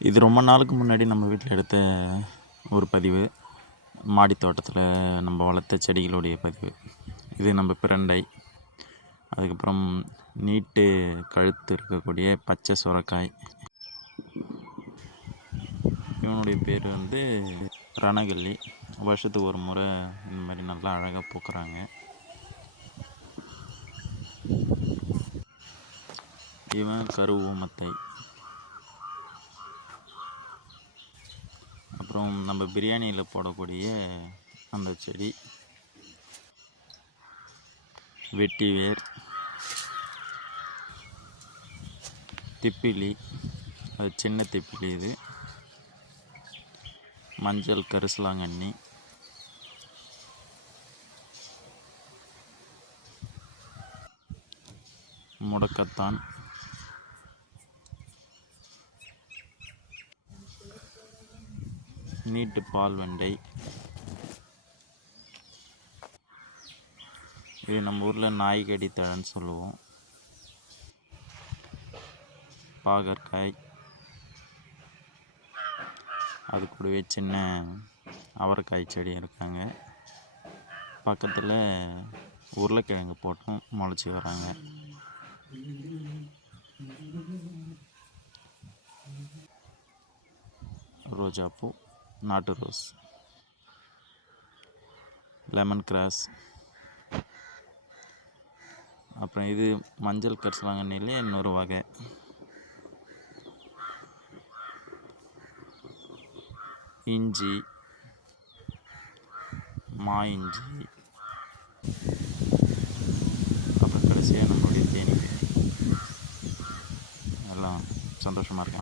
இது ரொம்ப நாளுக்கு முன்னாடி நம்ம வீட்டில் எடுத்த ஒரு பதிவு. மாடி தோட்டத்தில் நம்ம வளர்த்த செடிகளுடைய பதிவு. இது நம்ம பிரண்டை, அதுக்கப்புறம் நீட்டு கழுத்து இருக்கக்கூடிய பச்சை சுரைக்காய். இவனுடைய பேர் ரணகல்லி. வருஷத்துக்கு ஒரு முறை இந்த மாதிரி நல்லா அழகாக பூக்குறாங்க. இவன் கருவூமத்தை. அப்புறம் நம்ம பிரியாணியில் போடக்கூடிய அந்த செடி வெட்டிவேர், திப்பிலி, அது சின்ன திப்பிலி. இது மஞ்சள் கரிசலாங்கண்ணி, முடக்கத்தான், நீட்டு பால் வெண்டை. இது நம்ம ஊரில் நாய்கடி தழைன்னு சொல்லுவோம். பாகற்காய், அது கூடவே சின்ன அவரைக்காய் செடி இருக்காங்க. பக்கத்தில் உருளைக்கிழங்கு போட்டும் முளைச்சி வராங்க. ரோஜாப்பூ, நாட்டு ரோஸ், லெமன் கிராஸ். அப்புறம் இது மஞ்சள் கரிசலாங்கண்ணிலே இன்னொரு வகை. இஞ்சி, மா இஞ்சி, அப்புறம் கடைசியாக நம்மளுடைய தேனீ. எல்லாம் சந்தோஷமாக இருக்காங்க.